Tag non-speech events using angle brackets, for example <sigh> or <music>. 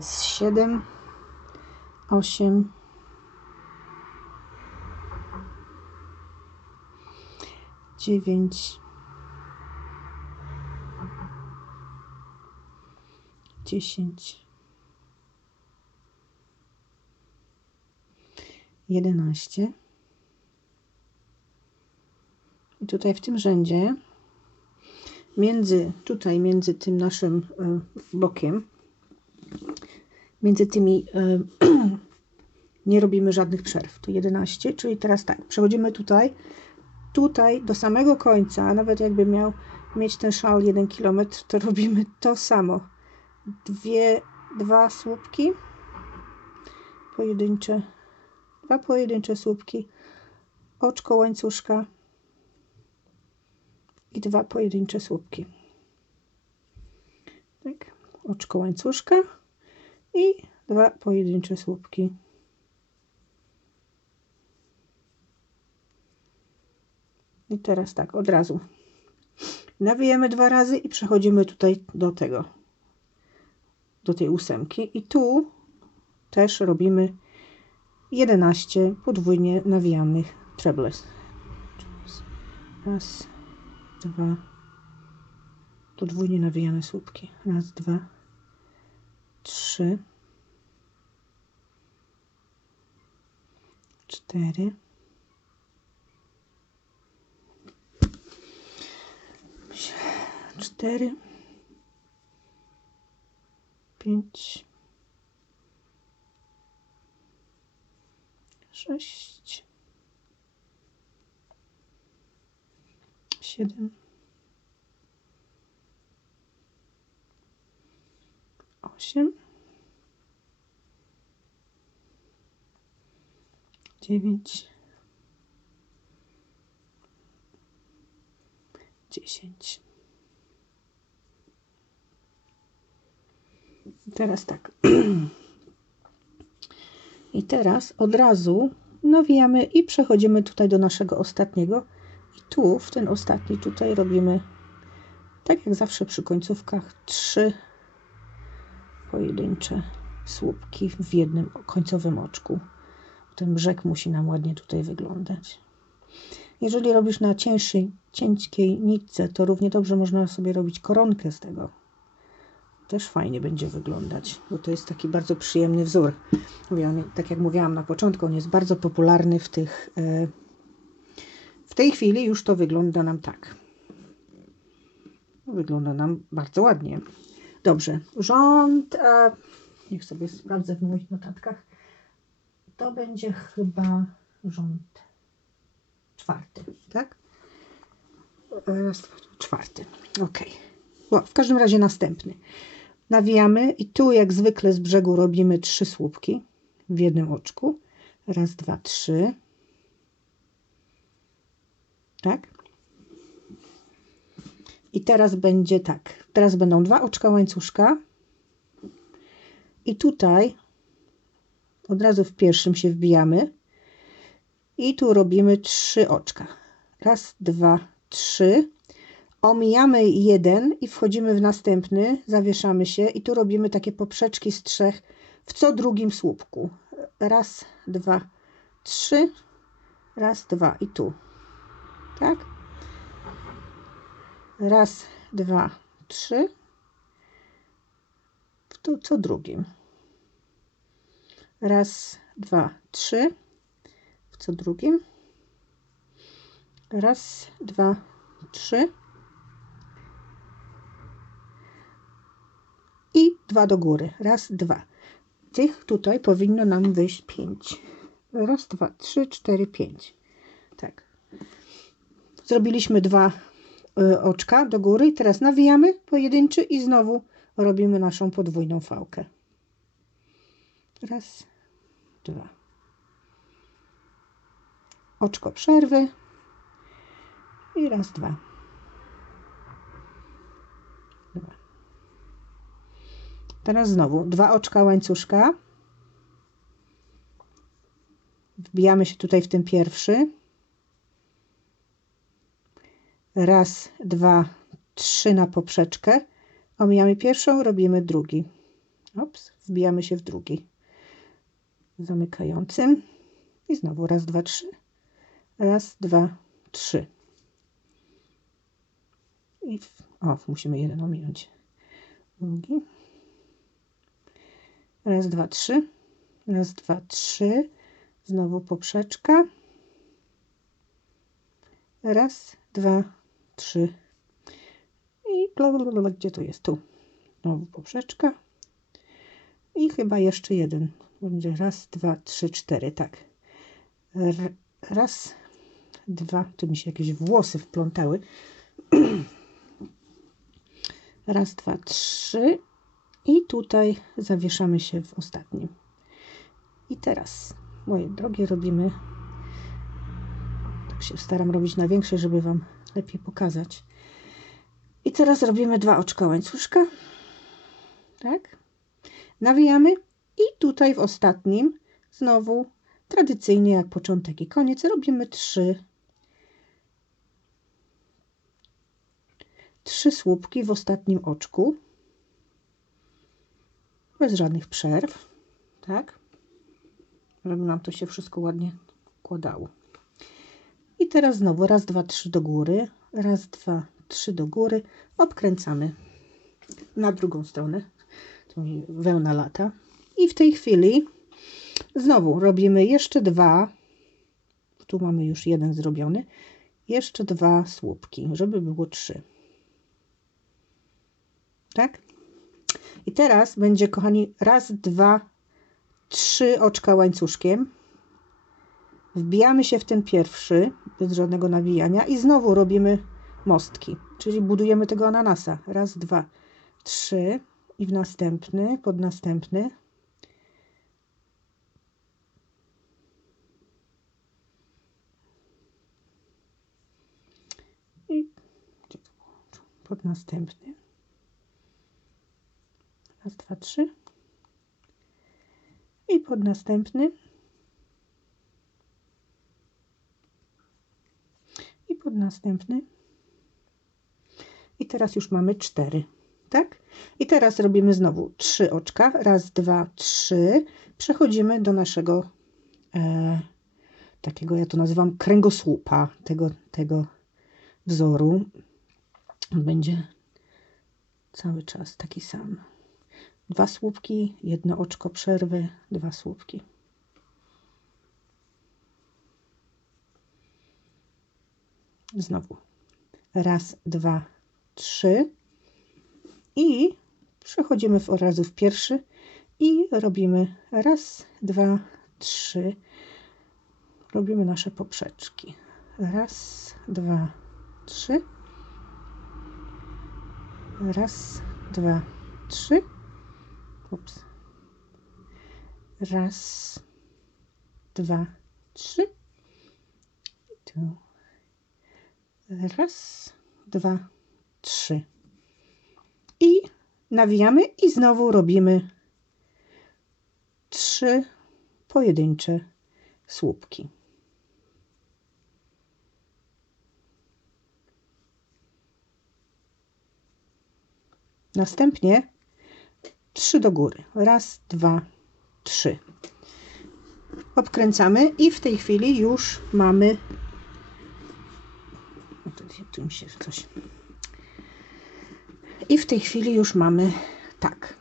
Jest 7, 8, 9, 10, 11. I tutaj w tym rzędzie, między, tutaj między tym naszym e, bokiem, między tymi e, <clears throat> nie robimy żadnych przerw. To 11, czyli teraz tak, przechodzimy tutaj, tutaj do samego końca, nawet jakby miał mieć ten szal 1 km, to robimy to samo. Dwie, dwa słupki pojedyncze, dwa pojedyncze słupki, oczko łańcuszka i dwa pojedyncze słupki. Tak, oczko łańcuszka i dwa pojedyncze słupki. I teraz tak, od razu. Nawijamy dwa razy i przechodzimy tutaj do tego, do tej ósemki. I tu też robimy 11 podwójnie nawijanych trebles. Raz, dwa, podwójnie nawijane słupki. Raz, dwa, trzy, cztery, cztery, pięć, sześć, siedem, osiem, dziewięć, dziesięć. Teraz tak. <clears throat> I teraz od razu nawijamy i przechodzimy tutaj do naszego ostatniego. I tu, w ten ostatni, tutaj robimy, tak jak zawsze przy końcówkach, trzy pojedyncze słupki w jednym końcowym oczku. Ten brzeg musi nam ładnie tutaj wyglądać. Jeżeli robisz na cięższej, cienkiej nitce, to równie dobrze można sobie robić koronkę z tego też fajnie będzie wyglądać, bo to jest taki bardzo przyjemny wzór. Mówię, tak jak mówiłam na początku, on jest bardzo popularny w tych. E, w tej chwili już to wygląda nam tak. Wygląda nam bardzo ładnie. Dobrze, rząd. E, niech sobie sprawdzę w moich notatkach. To będzie chyba rząd czwarty, tak? Raz, czwarty. Ok. w każdym razie następny nawijamy i tu jak zwykle z brzegu robimy trzy słupki w jednym oczku. Raz, dwa, trzy. Tak? I teraz będzie tak. Teraz będą dwa oczka łańcuszka. I tutaj od razu w pierwszym się wbijamy. I tu robimy trzy oczka. Raz, dwa, trzy omijamy jeden i wchodzimy w następny, zawieszamy się i tu robimy takie poprzeczki z trzech w co drugim słupku. Raz, dwa, trzy, raz, dwa i tu. Tak? Raz, dwa, trzy. W tu co drugim. Raz, dwa, trzy. W co drugim. Raz, dwa, trzy. i dwa do góry. Raz, dwa. Tych tutaj powinno nam wyjść pięć. Raz, dwa, trzy, cztery, pięć. Tak. Zrobiliśmy dwa oczka do góry teraz nawijamy pojedynczy i znowu robimy naszą podwójną fałkę. Raz, dwa. Oczko przerwy i raz, dwa. Teraz znowu dwa oczka łańcuszka. Wbijamy się tutaj w ten pierwszy. Raz, dwa, trzy na poprzeczkę. Omijamy pierwszą, robimy drugi. Ops, wbijamy się w drugi. Zamykającym. I znowu raz, dwa, trzy. Raz, dwa, trzy. I w, o, musimy jeden ominąć. Drugi. Raz, dwa, trzy. Raz, dwa, trzy. Znowu poprzeczka. Raz, dwa, trzy. I blablabla, gdzie to jest? Tu. Znowu poprzeczka. I chyba jeszcze jeden. Będzie raz, dwa, trzy, cztery. Tak. R raz, dwa. Tu mi się jakieś włosy wplątały. <clears throat> raz, dwa, trzy. I tutaj zawieszamy się w ostatnim. I teraz, moje drogie, robimy. Tak się staram robić na większe, żeby Wam lepiej pokazać. I teraz robimy dwa oczka łańcuszka. Tak? Nawijamy i tutaj w ostatnim znowu tradycyjnie jak początek i koniec robimy trzy trzy słupki w ostatnim oczku bez żadnych przerw tak żeby nam to się wszystko ładnie układało i teraz znowu raz, dwa, trzy do góry. Raz, dwa, trzy do góry. Obkręcamy na drugą stronę. Tu mi wełna lata. I w tej chwili znowu robimy jeszcze dwa. Tu mamy już jeden zrobiony. Jeszcze dwa słupki żeby było trzy. Tak? I teraz będzie kochani raz, dwa, trzy oczka łańcuszkiem wbijamy się w ten pierwszy bez żadnego nawijania i znowu robimy mostki czyli budujemy tego ananasa. Raz, dwa, trzy i w następny, pod następny. I pod następny. Raz, dwa, trzy. I pod następny i pod następny. I teraz już mamy cztery tak? I teraz robimy znowu trzy oczka. Raz, dwa, trzy. Przechodzimy do naszego e, takiego ja to nazywam kręgosłupa tego, tego wzoru. Będzie cały czas taki sam. Dwa słupki, jedno oczko przerwy, dwa słupki. Znowu. Raz, dwa, trzy. I przechodzimy w razu w pierwszy i robimy raz, dwa, trzy. Robimy nasze poprzeczki. Raz, dwa, trzy. Raz, dwa, trzy. Ups. Raz, dwa, trzy. Tu. Raz, dwa, trzy. I nawijamy i znowu robimy trzy pojedyncze słupki. Następnie trzy do góry. Raz, dwa, trzy. Obkręcamy i w tej chwili już mamy. Tu mi się coś. I w tej chwili już mamy tak.